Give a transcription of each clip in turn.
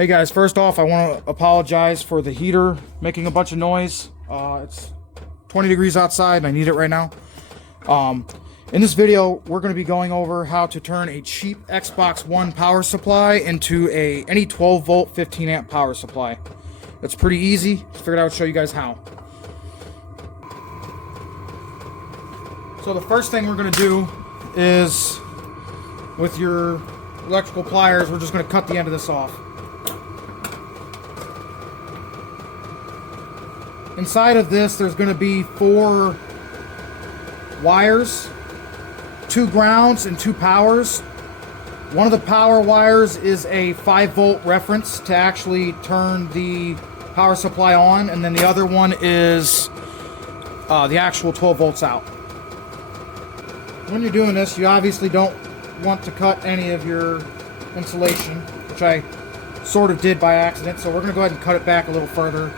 Hey guys, first off, I want to apologize for the heater making a bunch of noise. It's 20 degrees outside and I need it right now. In this video, we're going to be going over how to turn a cheap Xbox One power supply into any 12 volt 15 amp power supply. It's pretty easy. Just figured I would show you guys how. So the first thing we're going to do is, with your electrical pliers, we're just going to cut the end of this off. Inside of this, there's going to be 4 wires, 2 grounds and 2 powers. One of the power wires is a 5 volt reference to actually turn the power supply on, and then the other one is the actual 12 volts out. When you're doing this, you obviously don't want to cut any of your insulation, which I sort of did by accident, so we're going to go ahead and cut it back a little further.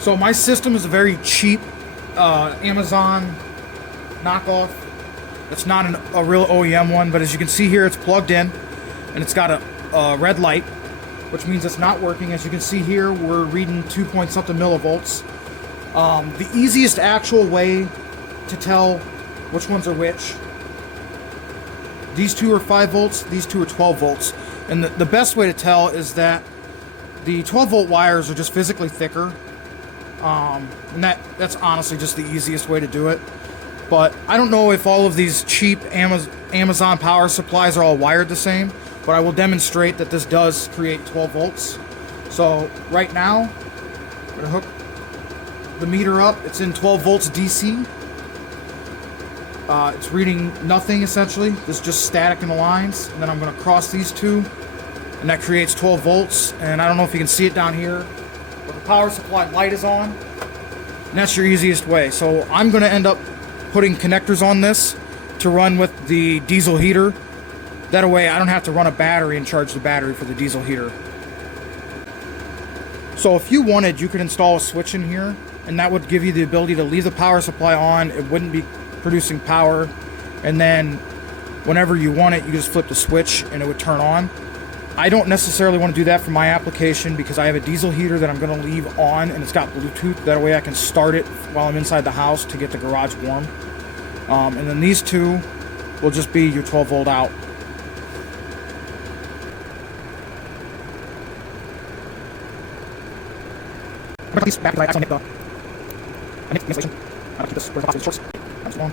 So my system is a very cheap Amazon knockoff. It's not a real OEM one, but as you can see here, it's plugged in and it's got a red light, which means it's not working. As you can see here, we're reading 2 point something millivolts. The easiest actual way to tell which ones are which, these 2 are 5 volts, these 2 are 12 volts. And the best way to tell is that the 12 volt wires are just physically thicker. And that's honestly just the easiest way to do it. But I don't know if all of these cheap Amazon power supplies are all wired the same, but I will demonstrate that this does create 12 volts. So right now, I'm going to hook the meter up. It's in 12 volts DC. It's reading nothing essentially. There's just static in the lines. And then I'm going to cross these 2, and that creates 12 volts. And I don't know if you can see it down here, but the power supply light is on, and that's your easiest way. So I'm going to end up putting connectors on this to run with the diesel heater. That way I don't have to run a battery and charge the battery for the diesel heater. So if you wanted, you could install a switch in here, and that would give you the ability to leave the power supply on. It wouldn't be producing power, and then whenever you want it, you just flip the switch and it would turn on. I don't necessarily want to do that for my application because I have a diesel heater that I'm going to leave on, and it's got Bluetooth. That way I can start it while I'm inside the house to get the garage warm. And then these 2 will just be your 12 volt out. I'm going to back I actually I the insulation. I'm going to keep this where the box is short. That's long.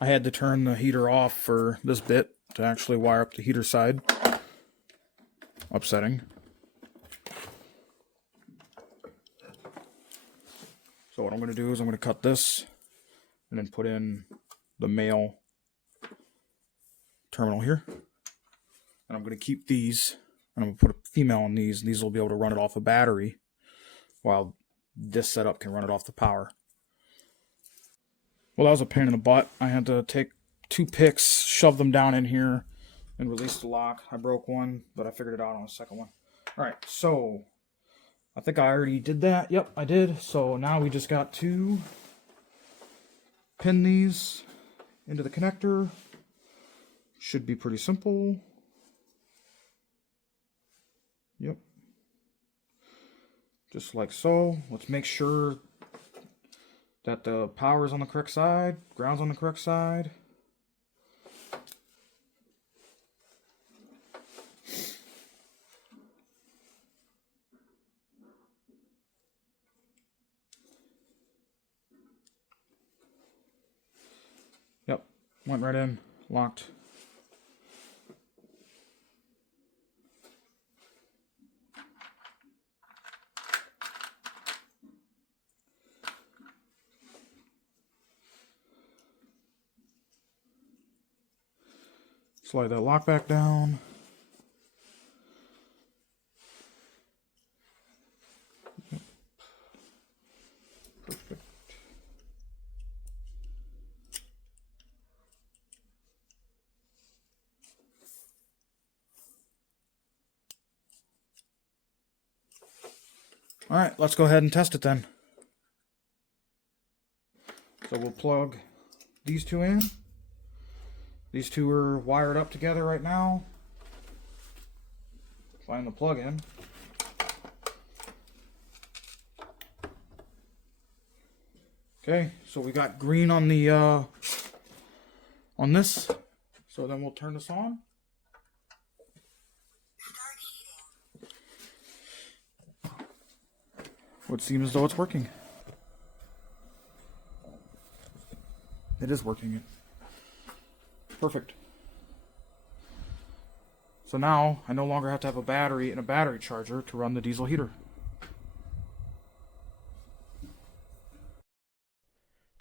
I had to turn the heater off for this bit to actually wire up the heater side. Upsetting. So what I'm going to do is I'm going to cut this and then put in the male terminal here. And I'm going to keep these, and I'm going to put a female on these, and these will be able to run it off a battery while this setup can run it off the power. Well, that was a pain in the butt. I had to take 2 picks, shove them down in here, and release the lock. I broke one, but I figured it out on the second one. Alright, so I think I already did that. Yep, I did. So now we just got to pin these into the connector. Should be pretty simple. Yep. Just like so. Let's make sure that the power is on the correct side, ground's on the correct side. Yep, went right in, locked. Slide that lock back down. Alright, let's go ahead and test it then. So we'll plug these two in. These two are wired up together right now. Find the plug in. Okay, so we got green on the on this. So then we'll turn this on. Would seem as though it's working. It is working. Perfect. So now I no longer have to have a battery and a battery charger to run the diesel heater.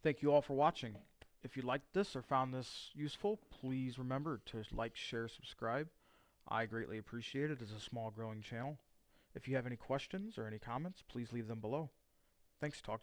Thank you all for watching. If you liked this or found this useful, please remember to like, share, subscribe. I greatly appreciate it as a small growing channel. If you have any questions or any comments, please leave them below. Thanks, talk to you.